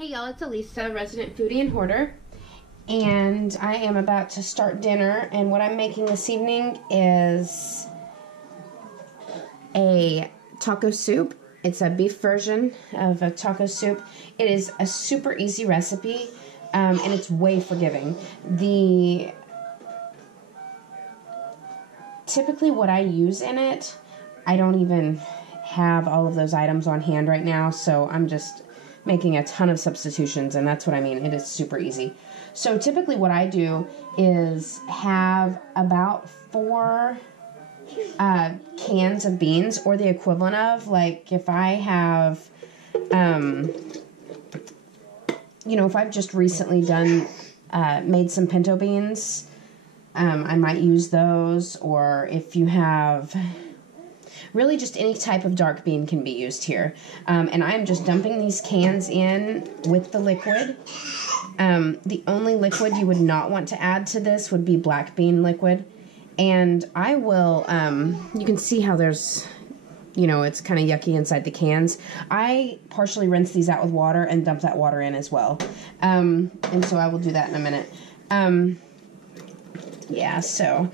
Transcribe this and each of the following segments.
Hey y'all, it's Elisa, resident foodie and hoarder, and I am about to start dinner, and what I'm making this evening is a taco soup. It's a beef version of a taco soup. It is a super easy recipe, and it's way forgiving. Typically what I use in it, I don't even have all of those items on hand right now, so I'm just making a ton of substitutions, and that's what I mean. It is super easy. So typically what I do is have about 4 cans of beans, or the equivalent of, like, if I have, if I've just recently made some pinto beans, I might use those, or if you have really just any type of dark bean can be used here. And I'm just dumping these cans in with the liquid. The only liquid you would not want to add to this would be black bean liquid. And I will, you can see how there's, it's kind of yucky inside the cans. I partially rinse these out with water and dump that water in as well. And so I will do that in a minute. Yeah, so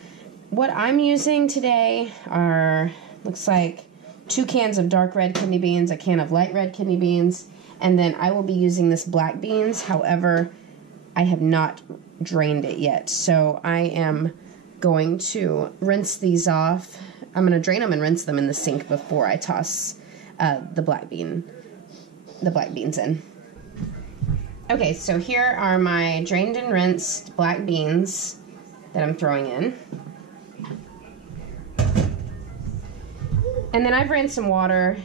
what I'm using today are, looks like 2 cans of dark red kidney beans, a can of light red kidney beans, and then I will be using this black beans. However, I have not drained it yet, so I am going to rinse these off. I'm going to drain them and rinse them in the sink before I toss the black beans in. Okay, so here are my drained and rinsed black beans that I'm throwing in. And then I've ran some water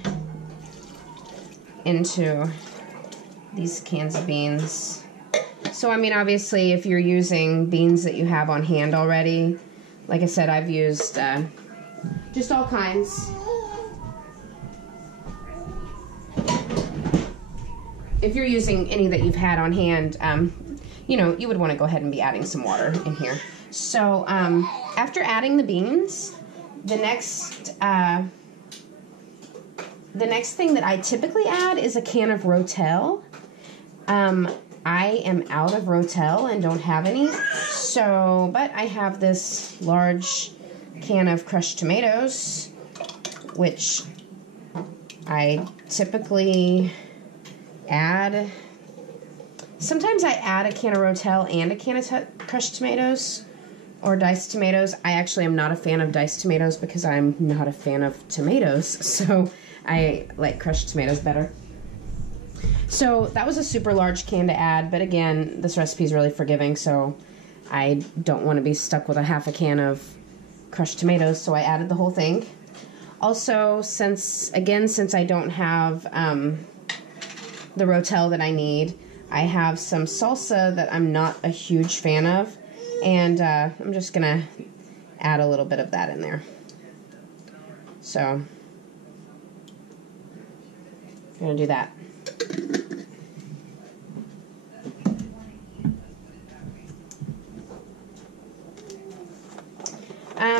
into these cans of beans. So, I mean, obviously, if you're using beans that you have on hand already, like I said, I've used just all kinds. If you're using any that you've had on hand, you would want to go ahead and be adding some water in here. So, after adding the beans, the next thing that I typically add is a can of Rotel. I am out of Rotel and don't have any, but I have this large can of crushed tomatoes, which I typically add. Sometimes I add a can of Rotel and a can of crushed tomatoes or diced tomatoes. I actually am not a fan of diced tomatoes because I'm not a fan of tomatoes, so I like crushed tomatoes better. So that was a super large can to add, but again, this recipe is really forgiving, so I don't want to be stuck with a half a can of crushed tomatoes, so I added the whole thing. Also, since I don't have the Rotel that I need, I have some salsa that I'm not a huge fan of, and I'm just going to add a little bit of that in there. So I'm going to do that.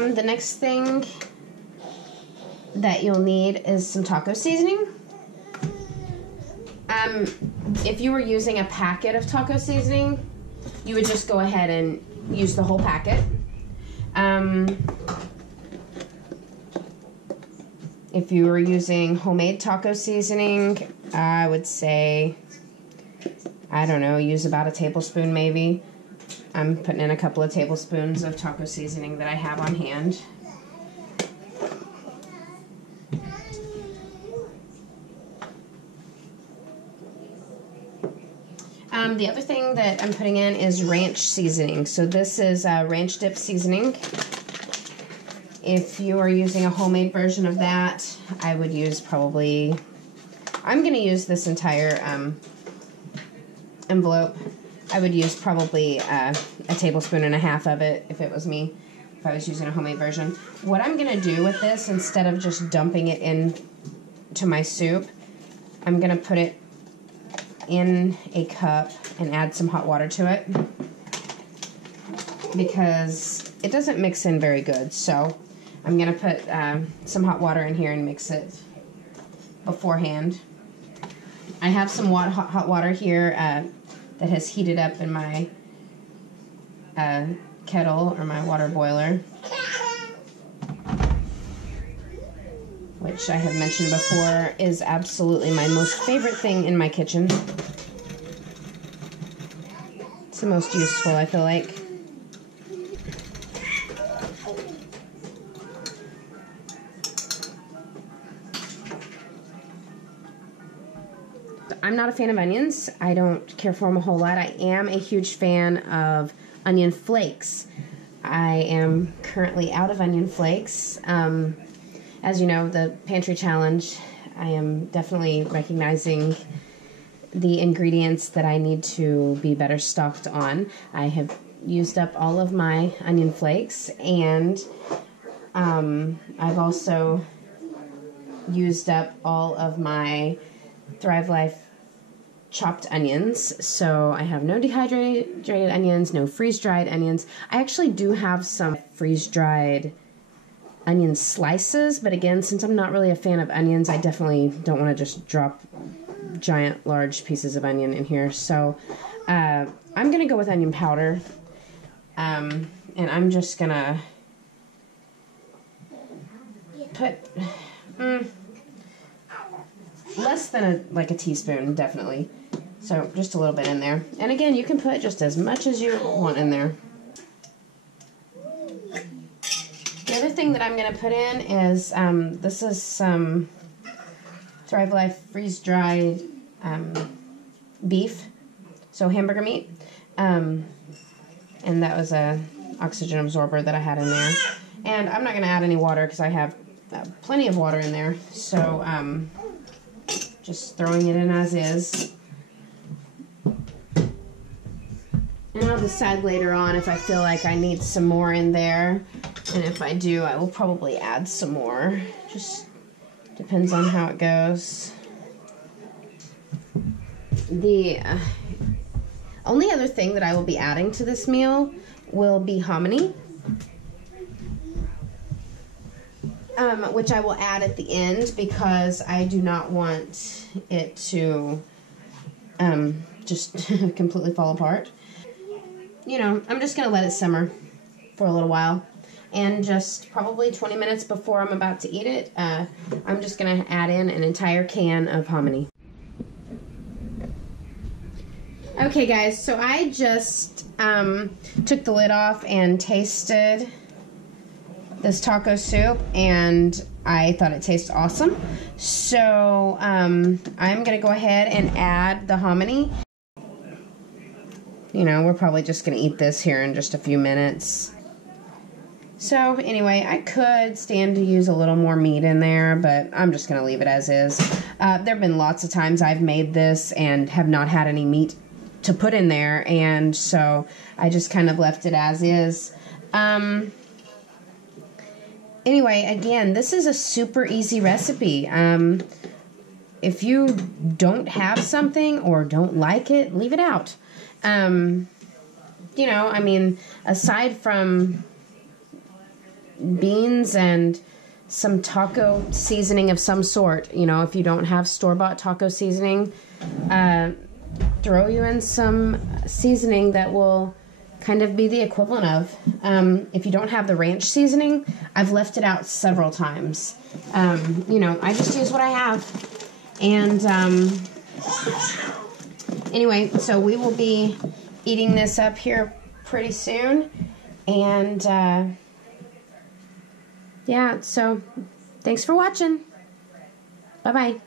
The next thing that you'll need is some taco seasoning. If you were using a packet of taco seasoning, you would just go ahead and use the whole packet. If you were using homemade taco seasoning, I would say, I don't know, use about a tablespoon maybe. I'm putting in a couple of tablespoons of taco seasoning that I have on hand. The other thing that I'm putting in is ranch seasoning. So this is ranch dip seasoning. If you are using a homemade version of that, I would use probably, I'm going to use this entire envelope. I would use probably a tablespoon and a half of it if it was me, if I was using a homemade version. What I'm going to do with this, instead of just dumping it into my soup, I'm going to put it in a cup and add some hot water to it, because it doesn't mix in very good. So I'm going to put some hot water in here and mix it beforehand. I have some hot water here that has heated up in my kettle or my water boiler, which I have mentioned before is absolutely my most favorite thing in my kitchen. It's the most useful, I feel like. I'm not a fan of onions. I don't care for them a whole lot. I am a huge fan of onion flakes. I am currently out of onion flakes. As you know, the Pantry Challenge, I am definitely recognizing the ingredients that I need to be better stocked on. I have used up all of my onion flakes, and I've also used up all of my Thrive Life chopped onions. So I have no dehydrated onions, no freeze-dried onions. I actually do have some freeze-dried onion slices, but again, since I'm not really a fan of onions, I definitely don't want to just drop giant large pieces of onion in here. So I'm gonna go with onion powder, and I'm just gonna put less than a teaspoon, definitely. So just a little bit in there. And again, you can put just as much as you want in there. The other thing that I'm going to put in is, this is some Thrive Life freeze-dried beef, so hamburger meat. And that was a oxygen absorber that I had in there. And I'm not going to add any water because I have plenty of water in there. So just throwing it in as is. And I'll decide later on if I feel like I need some more in there. And if I do, I will probably add some more. Just depends on how it goes. The only other thing that I will be adding to this meal will be hominy, which I will add at the end because I do not want it to just completely fall apart. You know, I'm just going to let it simmer for a little while. And just probably 20 minutes before I'm about to eat it, I'm just going to add in an entire can of hominy. Okay guys, so I just took the lid off and tasted this taco soup, and I thought it tasted awesome. So I'm going to go ahead and add the hominy. You know, we're probably just going to eat this here in just a few minutes. So anyway, I could stand to use a little more meat in there, but I'm just going to leave it as is. There have been lots of times I've made this and have not had any meat to put in there, and so I just kind of left it as is. Anyway, again, this is a super easy recipe. If you don't have something or don't like it, leave it out. You know, I mean, aside from beans and some taco seasoning of some sort, you know, if you don't have store-bought taco seasoning, throw you in some seasoning that will kind of be the equivalent of. If you don't have the ranch seasoning, I've left it out several times. You know, I just use what I have. And anyway, so we will be eating this up here pretty soon. And yeah, so thanks for watching. Bye-bye.